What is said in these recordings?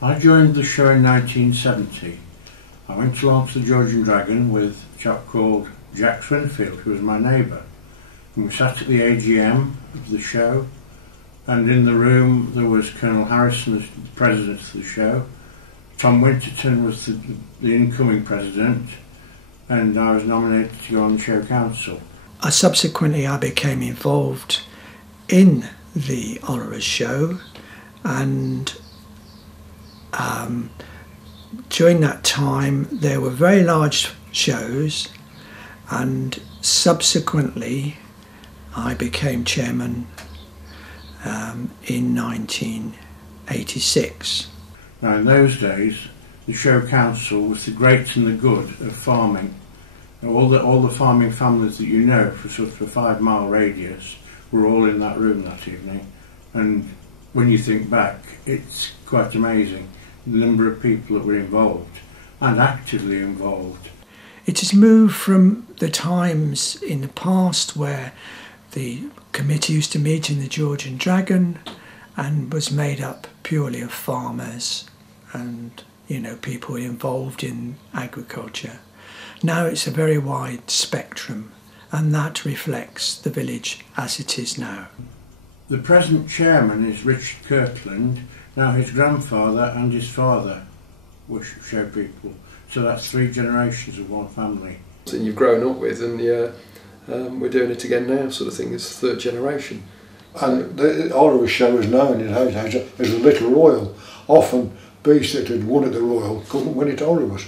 I joined the show in 1970. I went along to the George and Dragon with a chap called Jack Swinfield, who was my neighbour. And we sat at the AGM of the show, and in the room there was Colonel Harrison as the president of the show. Tom Winterton was the incoming president, and I was nominated to go on the show council. Subsequently I became involved in the Alrewas Show, and during that time there were very large shows, and subsequently I became chairman in 1986. Now in those days the show council was the great and the good of farming. All the farming families that you know for sort of a 5-mile radius were all in that room that evening, and when you think back it's quite amazing the number of people that were involved and actively involved. It has moved from the times in the past where the committee used to meet in the George and Dragon and was made up purely of farmers and, you know, people involved in agriculture. Now it's a very wide spectrum, and that reflects the village as it is now. The present chairman is Richard Kirkland. Now his grandfather and his father were show people, so that's 3 generations of one family. So you've grown up with, and we're doing it again now, sort of thing. It's 3rd generation. And the Alrewas Show is known as a little royal. Often beasts that had won at the royal couldn't win at Alrewas.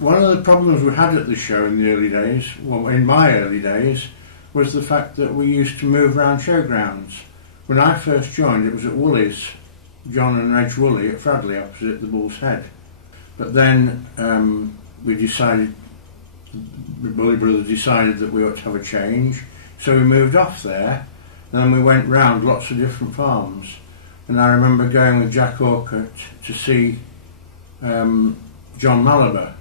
One of the problems we had at the show in the early days, well in my early days, was the fact that we used to move around showgrounds. When I first joined it was at Woolly's, John and Reg Woolley at Fradley opposite the Bull's Head. But then we decided, the Woolley brothers decided that we ought to have a change, so we moved off there, and then we went round lots of different farms. And I remember going with Jack Orcutt to see John Malabar,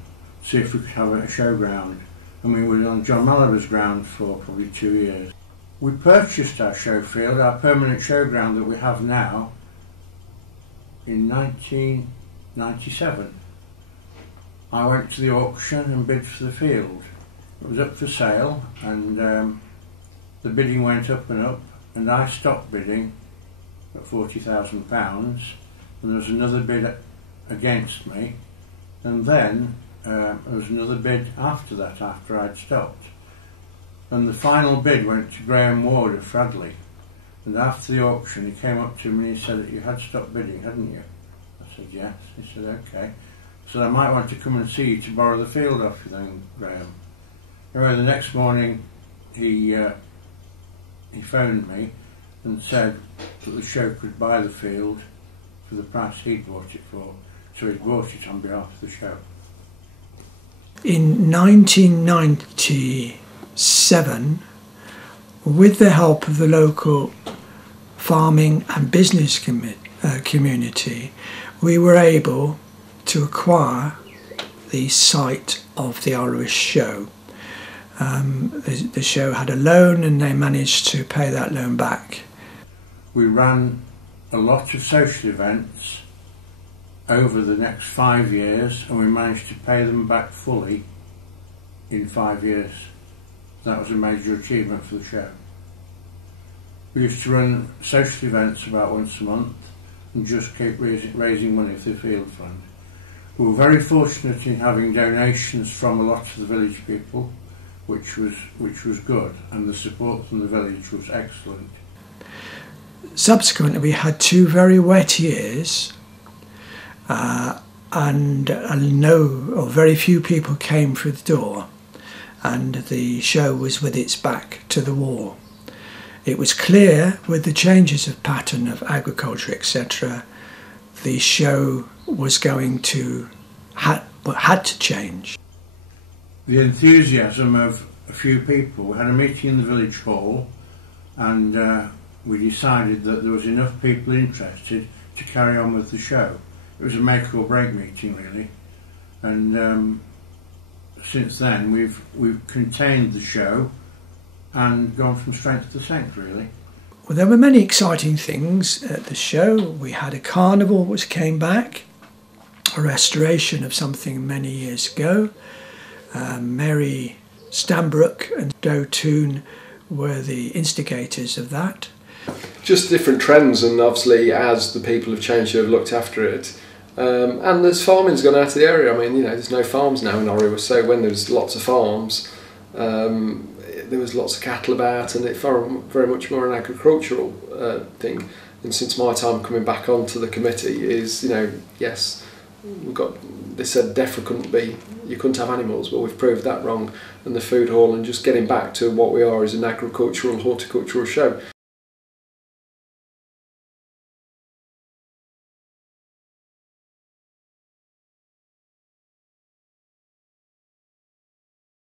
see if we could have a showground, and we were on John Malabar's ground for probably 2 years. We purchased our show field, our permanent showground that we have now, in 1997. I went to the auction and bid for the field. It was up for sale, and the bidding went up, and I stopped bidding at £40,000, and there was another bid against me, and then there was another bid after that, after I'd stopped. And the final bid went to Graham Ward of Fradley, and after the auction he came up to me and he said, "You had stopped bidding, hadn't you?" I said, "Yes." He said, "Okay. So I might want to come and see you to borrow the field off you then, Graham." Anyway, the next morning he phoned me and said that the show could buy the field for the price he'd bought it for, so he bought it on behalf of the show. In 1997, with the help of the local farming and business community, we were able to acquire the site of the Alrewas Show. The show had a loan, and they managed to pay that loan back. We ran a lot of social events over the next 5 years, and we managed to pay them back fully in 5 years. That was a major achievement for the show. We used to run social events about once a month and just keep raising money for the field fund. We were very fortunate in having donations from a lot of the village people, which was good, and the support from the village was excellent. Subsequently, we had 2 very wet years, and very few people came through the door, and the show was with its back to the wall. It was clear, with the changes of pattern of agriculture, etc., the show was going to had to change. The enthusiasm of a few people. We had a meeting in the village hall, and we decided that there was enough people interested to carry on with the show. It was a make or break meeting, really, and since then we've contained the show and gone from strength to strength, really. Well, there were many exciting things at the show. We had a carnival which came back a restoration of something many years ago. Mary Stanbrook and Doe Toon were the instigators of that. Just different trends, and obviously as the people have changed who have looked after it, and there's farming's gone out of the area. I mean, you know, there's no farms now in Alrewas, so when there was lots of farms, there was lots of cattle about, and it very much more an agricultural thing. And since my time coming back onto the committee is, you know, yes, they said DEFRA you couldn't have animals, but we've proved that wrong, and the food hall, and just getting back to what we are is an agricultural, horticultural show.